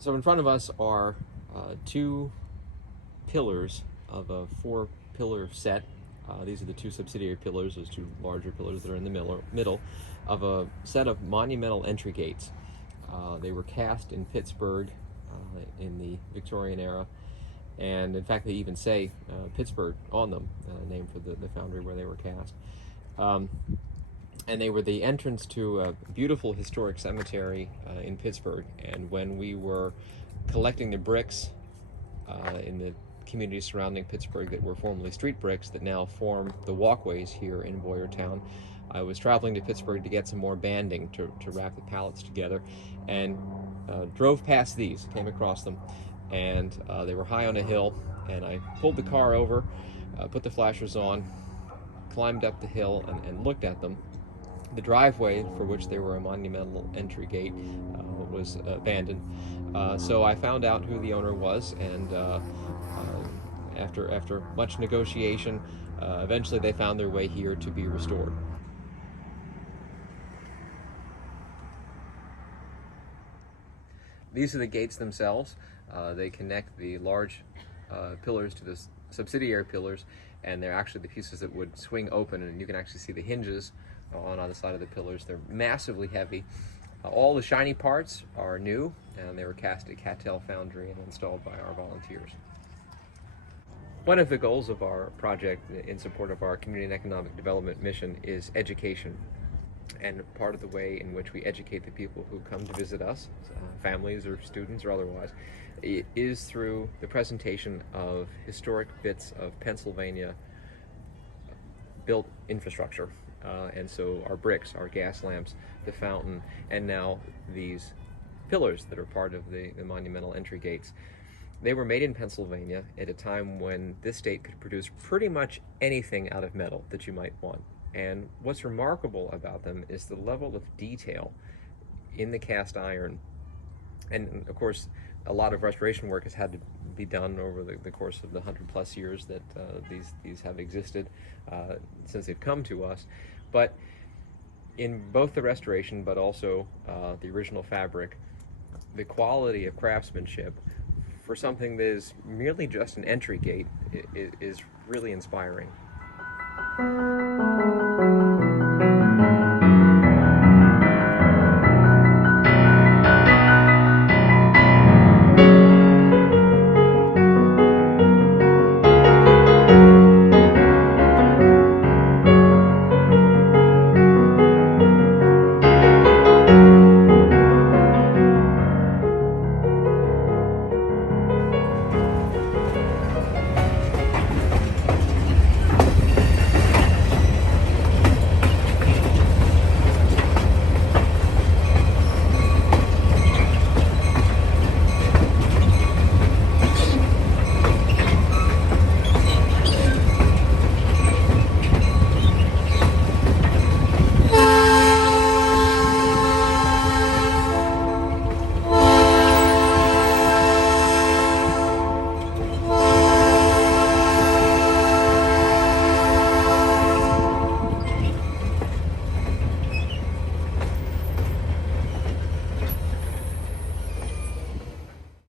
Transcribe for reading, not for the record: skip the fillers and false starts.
So in front of us are two pillars of a four-pillar set. These are the two subsidiary pillars, those two larger pillars that are in the middle of a set of monumental entry gates. They were cast in Pittsburgh in the Victorian era, and in fact they even say Pittsburgh on them, named for the foundry where they were cast. And they were the entrance to a beautiful historic cemetery in Pittsburgh. And when we were collecting the bricks in the communities surrounding Pittsburgh that were formerly street bricks that now form the walkways here in Boyertown, I was traveling to Pittsburgh to get some more banding to wrap the pallets together, and drove past these, came across them, and they were high on a hill, and I pulled the car over, put the flashers on, climbed up the hill and looked at them. The driveway, for which there were a monumental entry gate, was abandoned. So I found out who the owner was, and after much negotiation, eventually they found their way here to be restored. These are the gates themselves. They connect the large pillars to the subsidiary pillars, and they're actually the pieces that would swing open, and you can actually see the hinges on either side of the pillars. They're massively heavy. All the shiny parts are new, and they were cast at Cattell Foundry and installed by our volunteers. One of the goals of our project in support of our community and economic development mission is education. And part of the way in which we educate the people who come to visit us, families or students or otherwise, is through the presentation of historic bits of Pennsylvania built infrastructure. And so our bricks, our gas lamps, the fountain, and now these pillars that are part of the monumental entry gates. They were made in Pennsylvania at a time when this state could produce pretty much anything out of metal that you might want. And what's remarkable about them is the level of detail in the cast iron. And of course, a lot of restoration work has had to be done over the course of the 100+ years that these have existed since they've come to us. But in both the restoration, but also the original fabric, the quality of craftsmanship for something that is merely just an entry gate is really inspiring.